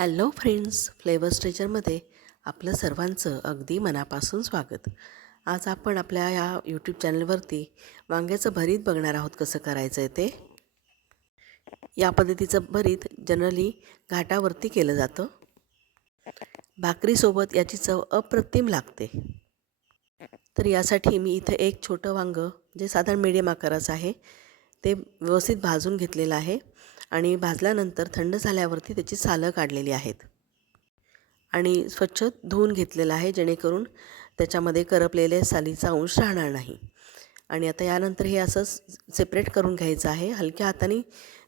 Hello friends, flavour स्ट्रेचरमध्ये आपलं सर्वांचं अगदी मनापासून स्वागत. आज आपण आपल्या या यूट्यूब चॅनलवरती वांग्याचं भरीत बघणार आहोत. कसं करायचं आहे ते. या पद्धतीचं भरीत जनरली घाटावरती केलं जातं. भाकरीसोबत याची चव अप्रतिम लागते. तर यासाठी मी इथे एक छोटं वांगं जे साधारण मीडियम आकाराचं आहे ते व्यवस्थित भाजून घेतलेलं आहे आणि भाजल्यानंतर थंड झाल्यावरती त्याची सालं काढलेली आहेत आणि स्वच्छ धुवून घेतलेलं आहे, जेणेकरून त्याच्यामध्ये करपलेले सालीचा अंश राहणार नाही. आणि आता यानंतर हे असं सेपरेट करून घ्यायचं आहे. हलक्या हाताने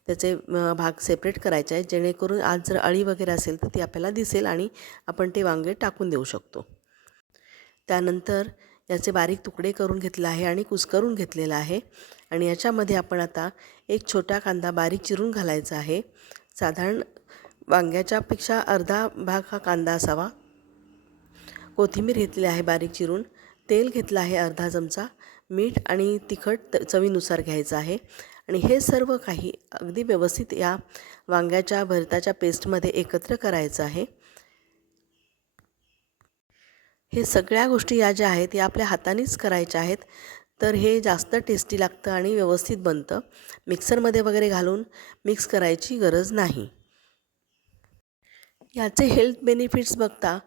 त्याचे भाग सेपरेट करायचे आहेत, जेणेकरून आज जर अळी वगैरे असेल तर ती आपल्याला दिसेल आणि आपण ते वांगे टाकून देऊ शकतो. त्यानंतर याचे बारीक तुकडे करून घेतले आहे आणि कुस्करून घेतलेला आहे. आणि याच्यामध्ये आपण आता एक छोटा कांदा बारीक चिरून घालायचा आहे. साधारण वांग्याच्यापेक्षा अर्धा भाग हा कांदा असावा. कोथिंबीर घेतली आहे बारीक चिरून. तेल घेतलं आहे अर्धा चमचा. मीठ आणि तिखट चवीनुसार घ्यायचं आहे. आणि हे सर्व काही अगदी व्यवस्थित या वांग्याच्या भरताच्या पेस्टमध्ये एकत्र करायचं आहे. हे सगळ्या गोष्टी या ज्या आहेत या आपल्या हातानेच करायच्या आहेत, तर हे जास्त टेस्टी लागतं आणि व्यवस्थित बनतं. मिक्सरमध्ये वगैरे घालून मिक्स करायची गरज नाही. याचे हेल्थ बेनिफिट्स बघता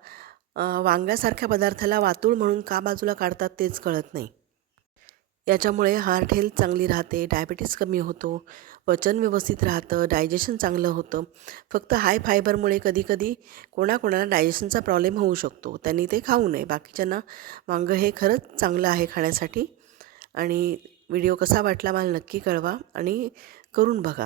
वांग्यासारख्या पदार्थाला वातूळ म्हणून का बाजूला काढतात तेच कळत नाही. याच्यामुळे हार्ट हेल्थ चांगली राहते, डायबिटीस कमी होतो, पचन व्यवस्थित राहतं, डायजेशन चांगलं होतं. फक्त हाय फायबरमुळे कधीकधी कोणाकोणाला डायजेशनचा प्रॉब्लेम होऊ शकतो, त्यांनी ते खाऊ नये. बाकीच्यांना वांगं हे खरंच चांगलं आहे खाण्यासाठी. आणि व्हिडिओ कसा वाटला मला नक्की कळवा आणि करून बघा.